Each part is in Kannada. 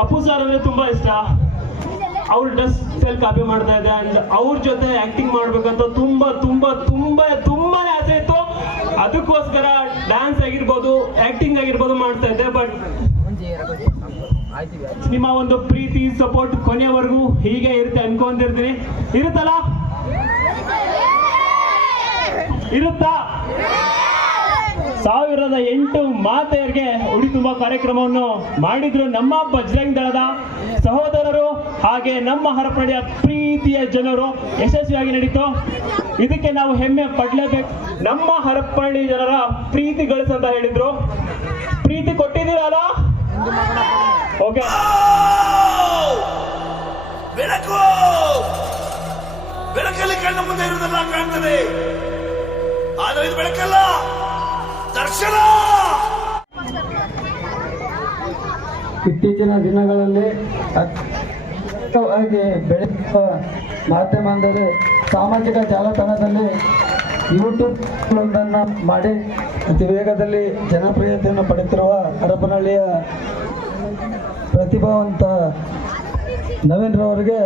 ಅಪ್ಪು ಸರ್ ಅಂದ್ರೆ ತುಂಬಾ ಇಷ್ಟ. ಅವ್ರ ಡ್ರೆಸ್ ಸ್ಟೈಲ್ ಕಾಪಿ ಮಾಡ್ತಾ ಇದೆ ಅಂಡ್ ಅವ್ರ ಜೊತೆ ಆಕ್ಟಿಂಗ್ ಮಾಡ್ಬೇಕಂತ ತುಂಬಾ ತುಂಬಾ ತುಂಬಾ, ತುಂಬಾನೇ ಆಸೆ ಇತ್ತು. ಅದಕ್ಕೋಸ್ಕರ ಡ್ಯಾನ್ಸ್ ಆಗಿರ್ಬೋದು ಆಕ್ಟಿಂಗ್ ಆಗಿರ್ಬೋದು ಮಾಡ್ತಾ ಇದ್ದೆ ಬಟ್ ನಿಮ್ಮ ಒಂದು ಪ್ರೀತಿ ಸಪೋರ್ಟ್ ಕೊನೆಯವರೆಗೂ ಹೀಗೆ ಇರುತ್ತೆ ಅನ್ಕೊಂಡಿರ್ತೀನಿ. ಇರುತ್ತಲ್ಲ? ಇರುತ್ತಾ? ಸಾವಿರದ ಎಂಟು ಮಾತೆಯರಿಗೆ ಉಡಿ ತುಂಬ ಕಾರ್ಯಕ್ರಮವನ್ನು ಮಾಡಿದ್ರು ನಮ್ಮ ಬಜರಂಗ್ ದಳದ ಸಹೋದರರು ಹಾಗೆ ನಮ್ಮ ಹರಪಣಿಯ ಪ್ರೀತಿಯ ಜನರು. ಯಶಸ್ವಿಯಾಗಿ ನಡೀತು. ಇದಕ್ಕೆ ನಾವು ಹೆಮ್ಮೆ ಪಡ್ಲೇಬೇಕು. ನಮ್ಮ ಹರಪಳ್ಳಿ ಜನರ ಪ್ರೀತಿ ಗಳಿಸಂತ ಹೇಳಿದ್ರು. ಪ್ರೀತಿ ಕೊಟ್ಟಿದ್ದೀರಲ್ಲ? ಓಕೆ. ಬೆಳಕು! ಬೆಳಕಲ್ಲಿ ಕಣ್ಣ ಮುಂದೆ ಇರುವುದೆಲ್ಲ ಕಾಣ್ತದೆ. ಆದರೆ ಇದು ಬೆಳಕಲ್ಲ. ದರ್ಶನ! ಇತ್ತೀಚಿನ ದಿನಗಳಲ್ಲಿ ಅತ್ಯಂತವಾಗಿ ಬೆಳೆಯುವ ಮಾಧ್ಯಮ ಅಂದರೆ ಸಾಮಾಜಿಕ ಜಾಲತಾಣದಲ್ಲಿ ಯೂಟ್ಯೂಬ್ಗಳೊಂದನ್ನು ಮಾಡಿ ಅತಿ ವೇಗದಲ್ಲಿ ಜನಪ್ರಿಯತೆಯನ್ನು ಪಡೆಯುತ್ತಿರುವ ಹರಪನಹಳ್ಳಿಯ ಪ್ರತಿಭಾವಂತ ನವೀನ್ರವರಿಗೆ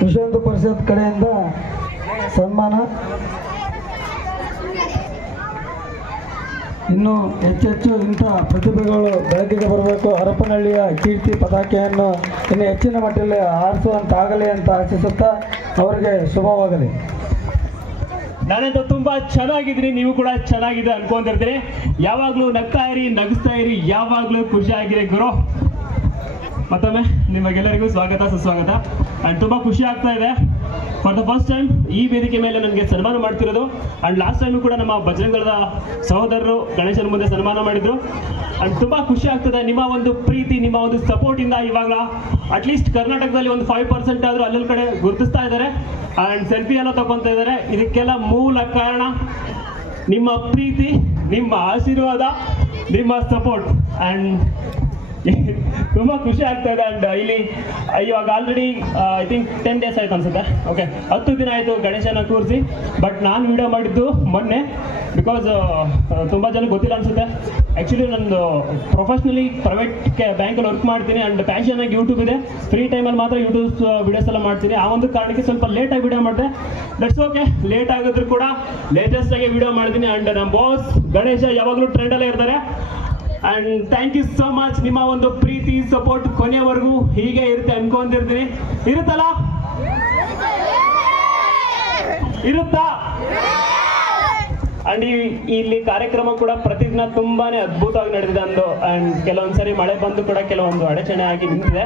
ವಿಶ್ವ ಹಿಂದೂ ಪರಿಷತ್ ಕಡೆಯಿಂದ ಸನ್ಮಾನ ಇನ್ನು ಹೆಚ್ಚೆಚ್ಚು ಇಂಥ ಪ್ರತಿಭೆಗಳು ಬೆಳಕಿಗೆ ಬರಬೇಕು. ಹರಪನಹಳ್ಳಿಯ ಕೀರ್ತಿ ಪತಾಕೆಯನ್ನು ಇನ್ನು ಹೆಚ್ಚಿನ ಮಟ್ಟದಲ್ಲಿ ಆರಿಸುವಂತಾಗಲಿ ಅಂತ ಆಶಿಸುತ್ತಾ ಅವರಿಗೆ ಶುಭವಾಗಲಿ. ನಾನಂತ ತುಂಬಾ ಚೆನ್ನಾಗಿದ್ದೀನಿ. ನೀವು ಕೂಡ ಚೆನ್ನಾಗಿದೆ ಅನ್ಕೊಂಡಿರ್ತೀನಿ ಯಾವಾಗಲೂ ನಗ್ತಾ ಇರಿ, ನಗಿಸ್ತಾ ಇರಿ. ಯಾವಾಗಲೂ ಖುಷಿಯಾಗಿರಿ ಗುರು. ಮತ್ತೊಮ್ಮೆ ನಿಮಗೆಲ್ಲರಿಗೂ ಸ್ವಾಗತ, ಸುಸ್ವಾಗತ. ಅಂಡ್ ತುಂಬಾ ಖುಷಿ ಆಗ್ತಾ ಇದೆ. ಫಾರ್ ದ ಫಸ್ಟ್ ಟೈಮ್ ಈ ವೇದಿಕೆ ಮೇಲೆ ನನಗೆ ಸನ್ಮಾನ ಮಾಡ್ತಿರೋದು. ಅಂಡ್ ಲಾಸ್ಟ್ ಟೈಮ್ ಕೂಡ ನಮ್ಮ ಬಜರಂಗದ ಸಹೋದರರು ಗಣೇಶನ ಮುಂದೆ ಸನ್ಮಾನ ಮಾಡಿದ್ರು. ಅಂಡ್ ತುಂಬಾ ಖುಷಿ ಆಗ್ತದೆ. ನಿಮ್ಮ ಒಂದು ಪ್ರೀತಿ, ನಿಮ್ಮ ಒಂದು ಸಪೋರ್ಟ್ ಇಂದ ಇವಾಗ ಅಟ್ಲೀಸ್ಟ್ ಕರ್ನಾಟಕದಲ್ಲಿ ಒಂದು ಫೈವ್ ಪರ್ಸೆಂಟ್ ಆದ್ರೂ ಅಲ್ಲಲ್ಲಿ ಕಡೆ ಗುರುತಿಸ್ತಾ ಇದ್ದಾರೆ. ಅಂಡ್ ಸೆಲ್ಫಿ ಎಲ್ಲ ತಗೊಂತ ಇದ್ದಾರೆ. ಇದಕ್ಕೆಲ್ಲ ಮೂಲ ಕಾರಣ ನಿಮ್ಮ ಪ್ರೀತಿ, ನಿಮ್ಮ ಆಶೀರ್ವಾದ, ನಿಮ್ಮ ಸಪೋರ್ಟ್ ಅಂಡ್ ತುಂಬಾ ಖುಷಿ ಆಗ್ತಾ ಇದೆ ಅಂಡ್ ಇಲ್ಲಿ ಇವಾಗ already I think ten days ಆಯ್ತು ಅನ್ಸುತ್ತೆ. ಓಕೆ ಹತ್ತು ದಿನ ಆಯ್ತು ಗಣೇಶನ ಕೂರಿಸಿ ಬಟ್ ನಾನು ವಿಡಿಯೋ ಮಾಡಿದ್ದು ಮೊನ್ನೆ ಬಿಕಾಸ್ ತುಂಬಾ ಜನ ಗೊತ್ತಿಲ್ಲ ಅನ್ಸುತ್ತೆ. ಆ್ಯಕ್ಚುಲಿ ನಂದು ಪ್ರೊಫೆಷ್ನಲಿ ಪ್ರೈವೇಟ್ ಬ್ಯಾಂಕಲ್ಲಿ ವರ್ಕ್ ಮಾಡ್ತೀನಿ ಅಂಡ್ ಪ್ಯಾಶನ್ ಆಗಿ ಯೂಟ್ಯೂಬ್ ಇದೆ. ಫ್ರೀ ಟೈಮಲ್ಲಿ ಮಾತ್ರ ಯೂಟ್ಯೂಬ್ ವಿಡಿಯೋಸ್ ಎಲ್ಲ ಮಾಡ್ತೀನಿ. ಆ ಒಂದು ಕಾರಣಕ್ಕೆ ಸ್ವಲ್ಪ ಲೇಟ್ ಆಗಿ ವಿಡಿಯೋ ಮಾಡಿದೆ. ಲೆಟ್ಸ್ ಓಕೆ ಲೇಟ್ ಆಗಿದ್ರು ಕೂಡ ಲೇಟೆಸ್ಟ್ ಆಗಿ ವಿಡಿಯೋ ಮಾಡ್ತೀನಿ ಅಂಡ್ ನಮ್ಮ ಬಾಸ್ ಗಣೇಶ ಯಾವಾಗಲೂ ಟ್ರೆಂಡಲ್ಲೇ ಇರ್ತಾರೆ. And thank you so much ನಿಮ್ಮ ಒಂದು ಪ್ರೀತಿ ಸಪೋರ್ಟ್ ಕೊನೆಯವರೆಗೂ ಹೀಗೆ ಇರುತ್ತೆ ಅನ್ಕೊಂಡಿರ್ತೀನಿ. ಇರುತ್ತಲ್ಲ? ಇರುತ್ತಾ? ಅಂಡ್ ಇಲ್ಲಿ ಕಾರ್ಯಕ್ರಮ ಕೂಡ ಪ್ರತಿದಿನ ತುಂಬಾನೇ ಅದ್ಭುತವಾಗಿ ನಡೆದಿದೆ ಅಂದು. ಅಂಡ್ ಕೆಲವೊಂದ್ಸರಿ ಮಳೆ ಬಂದು ಕೂಡ ಕೆಲವೊಂದು ಅಡಚಣೆ ಆಗಿ ನಿಂತಿದೆ.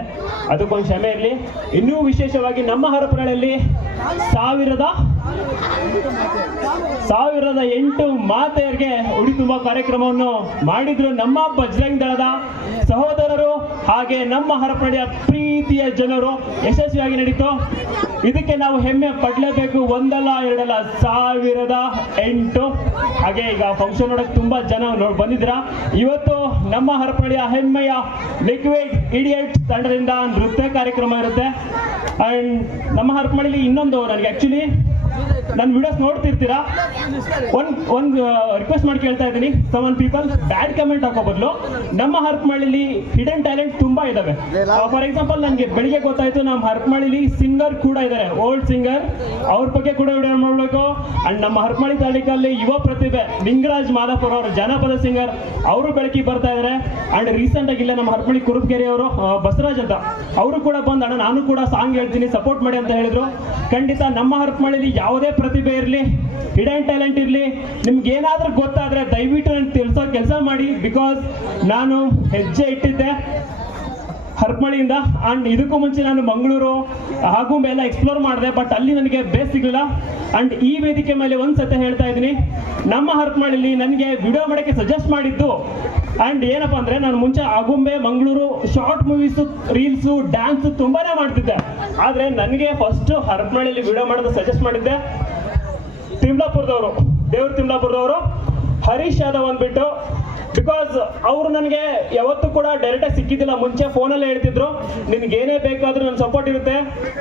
ಅದಕ್ಕೊಂದು ಕ್ಷಮೆ ಇರಲಿ. ಇನ್ನೂ ವಿಶೇಷವಾಗಿ ನಮ್ಮ ಹರಪನಹಳ್ಳಿ ಸಾವಿರದ ಸಾವಿರದ ಎಂಟು ಮಾತೆಯರಿಗೆ ಉಡಿ ತುಂಬ ಕಾರ್ಯಕ್ರಮವನ್ನು ಮಾಡಿದ್ರು ನಮ್ಮ ಬಜರಂಗ್ ದಳದ ಸಹೋದರರು ಹಾಗೆ ನಮ್ಮ ಹರಪಡೆಯ ಪ್ರೀತಿಯ ಜನರು. ಯಶಸ್ವಿಯಾಗಿ ನಡೀತು. ಇದಕ್ಕೆ ನಾವು ಹೆಮ್ಮೆ ಪಡ್ಲೇಬೇಕು. ಒಂದಲ್ಲ, ಎರಡಲ್ಲ, ಸಾವಿರದ ಎಂಟು. ಹಾಗೆ ಈಗ ಫಂಕ್ಷನ್ ನೋಡಕ್ ತುಂಬಾ ಜನ ನೋಡಿ ಬಂದಿದ್ರ. ಇವತ್ತು ನಮ್ಮ ಹರಪಡೆಯ ಹೆಮ್ಮೆಯ ಲಿಕ್ವಿಡ್ ಇಡಿಯಟ್ ತಂಡದಿಂದ ನೃತ್ಯ ಕಾರ್ಯಕ್ರಮ ಇರುತ್ತೆ. ಅಂಡ್ ನಮ್ಮ ಹರಪನಹಳ್ಳಿಲಿ ಇನ್ನೊಂದು ನನಗೆ ಆಕ್ಚುಲಿ ನನ್ನ ವಿಡಿಯೋಸ್ ನೋಡ್ತಿರ್ತೀರಾ? ಒಂದ್, ಒಂದು ರಿಕ್ವೆಸ್ಟ್ ಮಾಡಿ ಕೇಳ್ತಾ ಇದ್ದೀನಿ. ಸಮ್ ಪೀಪಲ್ ಬ್ಯಾಡ್ ಕಮೆಂಟ್ ಹಾಕೋ ಬದಲು. ನಮ್ಮ ಹರಪನಹಳ್ಳಿಲಿ ಹಿಡನ್ ಟ್ಯಾಲೆಂಟ್ ತುಂಬಾ ಇದಾವೆ. ಫಾರ್ ಎಕ್ಸಾಂಪಲ್ ನನಗೆ ಬೆಳಿಗ್ಗೆ ಗೊತ್ತಾಯ್ತು ನಮ್ಮ ಹರಪನಹಳ್ಳಿಲಿ ಸಿಂಗರ್ ಕೂಡ ಇದ್ದಾರೆ ಓಲ್ಡ್ ಸಿಂಗರ್ ಅವ್ರ ಬಗ್ಗೆ ಕೂಡ ವಿಡಿಯೋ ಮಾಡಬೇಕು. ಅಂಡ್ ನಮ್ಮ ಹರಪನಹಳ್ಳಿ ತಾಲೂಕಲ್ಲಿ ಯುವ ಪ್ರತಿಭೆ, ಲಿಂಗರಾಜ್ ಮಾದಾಪುರ ಅವರು ಜನಪದ ಸಿಂಗರ್ ಅವರು ಬೆಳಕಿಗೆ ಬರ್ತಾ ಇದ್ದಾರೆ ಅಂಡ್ ರೀಸೆಂಟ್ ಆಗಿ ಇಲ್ಲೇ ನಮ್ಮ ಹರಪನಹಳ್ಳಿ ಕುರುಬ್ಗೆರೆ ಅವರು ಬಸವರಾಜ್ ಅಂತ. ಅವರು ಕೂಡ ಬಂದ ನಾನು ಕೂಡ ಸಾಂಗ್ ಹೇಳ್ತೀನಿ ಸಪೋರ್ಟ್ ಮಾಡಿ ಅಂತ ಹೇಳಿದ್ರು. ಖಂಡಿತ ನಮ್ಮ ಹರಪನಹಳ್ಳಿಲಿ ಯಾವುದೇ ಪ್ರತಿಭೆ ಇರಲಿ ಹಿಡನ್ ಟ್ಯಾಲೆಂಟ್ ಇರಲಿ ನಿಮ್ಗೆ ಏನಾದರೂ ಗೊತ್ತಾದರೆ ದಯವಿಟ್ಟು ನಾನು ತಿಳಿಸೋ ಕೆಲಸ ಮಾಡಿ ಬಿಕಾಸ್ ನಾನು ಹೆಜ್ಜೆ ಇಟ್ಟಿದ್ದೆ. ಹರಪನಹಳ್ಳಿಯಿಂದ ಅಂಡ್ ಇದಕ್ಕೂ ಮುಂಚೆ ನಾನು ಮಂಗಳೂರು ಹಾಗೂ ಎಲ್ಲ ಎಕ್ಸ್ಪ್ಲೋರ್ ಮಾಡಿದೆ ಬಟ್ ಅಲ್ಲಿ ನನಗೆ ಬೇಸ್ ಸಿಗಲಿಲ್ಲ. ಅಂಡ್ ಈ ವೇದಿಕೆ ಮೇಲೆ ಒಂದು ಸತಿ ಹೇಳ್ತಾ ಇದ್ದೀನಿ. ನಮ್ಮ ಹರ್ಪಳಿಲಿ ನನಗೆ ವಿಡಿಯೋ ಮಾಡೋಕ್ಕೆ ಸಜೆಸ್ಟ್ ಮಾಡಿದ್ದು. ಅಂಡ್ ಏನಪ್ಪಾ ಅಂದ್ರೆ, ನಾನು ಮುಂಚೆ Agumbe, Mangaluru short movies reels dance ತುಂಬಾನೇ ಮಾಡ್ತಿದ್ದೆ. ಆದ್ರೆ ನನಗೆ ಫಸ್ಟ್ ಹರಪನಹಳ್ಳಿಲಿ ವಿಡಿಯೋ ಮಾಡೋದು ಸಜೆಸ್ಟ್ ಮಾಡಿದ್ದೆ ತಿಮ್ಲಾಪುರದವರು. ದೇವ್ರ ತಿಮ್ಲಾಪುರದವರು. ಹರೀಶ್ ಯಾದವ್ ಅಂದ್ಬಿಟ್ಟು ಬಿಕಾಸ್ ಅವರು ನನಗೆ ಯಾವತ್ತೂ ಕೂಡ ಡೈರೆಕ್ಟ್ ಆಗಿ ಸಿಕ್ಕಿದ್ದಿಲ್ಲ. ಮುಂಚೆ ಫೋನಲ್ಲಿ ಹೇಳ್ತಿದ್ರು. ನಿನ್ಗೆ ಏನೇ ಬೇಕಾದ್ರೂ ನನ್ನ ಸಪೋರ್ಟ್ ಇರುತ್ತೆ.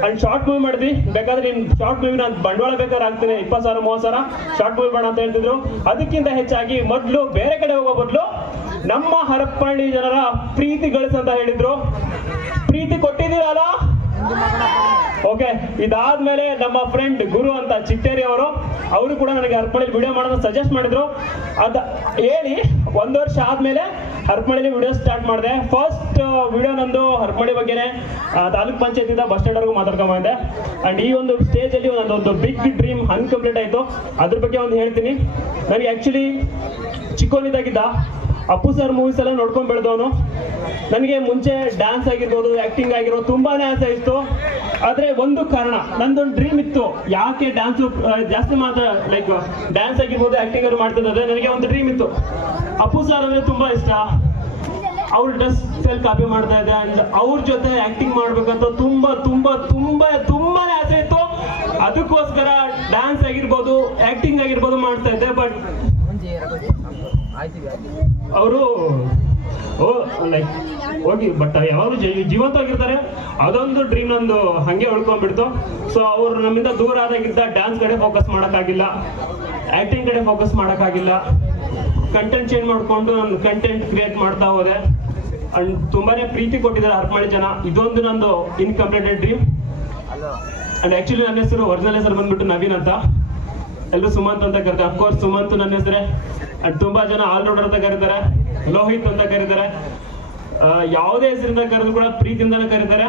ಅಂಡ್ ಶಾರ್ಟ್ ಮೂವಿ ಮಾಡಿದ್ವಿ. ಬೇಕಾದ್ರೆ ನಿನ್ ಶಾರ್ಟ್ ಮೂವಿ ನಾನು ಬಂಡವಾಳ ಬೇಕಾದ್ರೆ ಆಗ್ತೀನಿ ಇಪ್ಪತ್ತು ಸಾವಿರ, ಮೂವತ್ತು ಸಾವಿರ. ಶಾರ್ಟ್ ಮೂವಿ ಮಾಡೋಣ ಅಂತ ಹೇಳ್ತಿದ್ರು. ಅದಕ್ಕಿಂತ ಹೆಚ್ಚಾಗಿ ಮೊದಲು ಬೇರೆ ಕಡೆ ಹೋಗೋ ಬದಲು ನಮ್ಮ ಹರಪ್ಪಳ್ಳಿ ಜನರ ಪ್ರೀತಿ ಗಳಿಸು ಅಂತ ಹೇಳಿದ್ರು. ಪ್ರೀತಿ ಕೊಟ್ಟಿದ್ದೀರಲ್ಲ? ಓಕೆ ಇದಾದ್ಮೇಲೆ ನಮ್ಮ ಫ್ರೆಂಡ್ ಗುರು ಅಂತ ಚಿತ್ತೇರಿ ಅವರು ಅವರು ಕೂಡ ನನಗೆ ಹರ್ಪಳಿಲಿ ವಿಡಿಯೋ ಮಾಡೋದು ಸಜೆಸ್ಟ್ ಮಾಡಿದ್ರು. ಅದ, ಹೇಳಿ, ಒಂದು ವರ್ಷ ಆದ್ಮೇಲೆ ಹರ್ಪಳಿಲಿ ವಿಡಿಯೋ ಸ್ಟಾರ್ಟ್ ಮಾಡಿದೆ. ಫಸ್ಟ್ ವಿಡಿಯೋ ನಂದು ಹರ್ಪಳಿ ಬಗ್ಗೆನೆ ತಾಲೂಕು ಪಂಚಾಯತಿಂದ ಬಸ್ ಸ್ಟ್ಯಾಂಡ್ ವರೆಗೂ ಮಾತಾಡ್ಕೊಂಡ್ ಬಂದೆ. ಅಂಡ್ ಈ ಒಂದು ಸ್ಟೇಜ್ ಅಲ್ಲಿ ಒಂದೊಂದು ಬಿಗ್ ಡ್ರೀಮ್ ಅನ್ಕಂಪ್ಲೀಟ್ ಆಯ್ತು. ಅದ್ರ ಬಗ್ಗೆ ಒಂದು ಹೇಳ್ತೀನಿ. ನನಗೆ ಆಕ್ಚುಲಿ ಚಿಕ್ಕವನಿದ್ದಾಗಿದ್ದ ಅಪ್ಪು ಸರ್ ಮೂವೀಸ್ ಎಲ್ಲ ನೋಡ್ಕೊಂಡ್ ಬೆಳೆದವನು. ನನಗೆ ಮುಂಚೆ ಡ್ಯಾನ್ಸ್ ಆಗಿರ್ಬೋದು ಆಕ್ಟಿಂಗ್ ಆಗಿರೋ ತುಂಬಾನೇ ಆಸೆ ಇತ್ತು. ಆದ್ರೆ ಒಂದು ಕಾರಣ, ನಂದೊಂದು ಡ್ರೀಮ್ ಇತ್ತು. ಯಾಕೆ ಡ್ಯಾನ್ಸ್ ಜಾಸ್ತಿ ಮಾತ್ರ ಲೈಕ್ ಡ್ಯಾನ್ಸ್ ಆಗಿರ್ಬೋದು ಆಕ್ಟಿಂಗ್ ಅವ್ರು ಮಾಡ್ತಿದ್ದಾರೆ ನನಗೆ ಒಂದು ಡ್ರೀಮ್ ಇತ್ತು. ಅಪ್ಪು ಸರ್ ಅಂದ್ರೆ ತುಂಬಾ ಇಷ್ಟ. ಅವ್ರ ಡ್ರೆಸ್ ಸೆಲ್ ಕಾಪಿ ಮಾಡ್ತಾ ಇದ್ದೆ ಅಂಡ್ ಅವ್ರ ಜೊತೆ ಆಕ್ಟಿಂಗ್ ಮಾಡ್ಬೇಕಂತ ತುಂಬಾ ತುಂಬಾ ತುಂಬಾ, ತುಂಬಾನೇ ಆಸೆ ಇತ್ತು. ಅದಕ್ಕೋಸ್ಕರ ಡ್ಯಾನ್ಸ್ ಆಗಿರ್ಬೋದು ಆಕ್ಟಿಂಗ್ ಆಗಿರ್ಬೋದು ಮಾಡ್ತಾ ಇದ್ದೆ ಬಟ್ ಅವರು, ಓ ಲೈಕ್ ಹೋಗಿ ಬಟ್ ಯಾವಾಗಲೂ ಜೀವಂತವಾಗಿರ್ತಾರೆ, ಅದೊಂದು ಡ್ರೀಮ್ ನಂದು, ಹಂಗೆ ಉಳ್ಕೊಂಡ್ಬಿಡ್ತು. ಸೊ ಅವ್ರು ನಮ್ಮಿಂದ ದೂರ ಆದಾಗಿದ್ದ ಡ್ಯಾನ್ಸ್ ಕಡೆ ಫೋಕಸ್ ಮಾಡೋಕ್ಕಾಗಿಲ್ಲ. ಆ್ಯಕ್ಟಿಂಗ್ ಕಡೆ ಫೋಕಸ್ ಮಾಡೋಕ್ಕಾಗಿಲ್ಲ. ಕಂಟೆಂಟ್ ಚೇಂಜ್ ಮಾಡಿಕೊಂಡು ನಾನು ಕಂಟೆಂಟ್ ಕ್ರಿಯೇಟ್ ಮಾಡ್ತಾ ಹೋದೆ. ಅಂಡ್ ತುಂಬಾನೇ ಪ್ರೀತಿ ಕೊಟ್ಟಿದ್ದಾರೆ ಹರಪಳ್ಳಿ ಜನ. ಇದೊಂದು ನಂದು ಇನ್ಕಂಪ್ಲೀಟೆಡ್ ಡ್ರೀಮ್ ಅಂಡ್ ಆಕ್ಚುಲಿ ನನ್ನ ಹೆಸರು ಒರಿಜಿನಲ್ ಹೆಸರು ಬಂದ್ಬಿಟ್ಟು ನವೀನ್ ಅಂತ. ಎಲ್ಲರೂ ಸುಮಂತ್ ಅಂತ ಕರೀತಾರೆ. ಅಫ್ಕೋರ್ಸ್ ಸುಮಂತ್ ನನ್ನ ಹೆಸರೇ. ತುಂಬಾ ಜನ ಆಲ್ ರೌಂಡರ್ ಅಂತ ಕರೀತಾರೆ. ಲೋಹಿತ್ ಅಂತ ಕರೀತಾರೆ. ಯಾವುದೇ ಹೆಸರಿಂದ ಕರೆದು ಕೂಡ ಪ್ರೀತಿಯಿಂದನೇ ಕರೀತಾರೆ.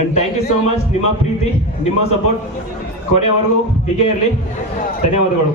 And thank you so much ನಿಮ್ಮ ಪ್ರೀತಿ, ನಿಮ್ಮ ಸಪೋರ್ಟ್ ಕೊನೆಯವರೆಗೂ ಹೀಗೆ ಇರಲಿ. ಧನ್ಯವಾದಗಳು.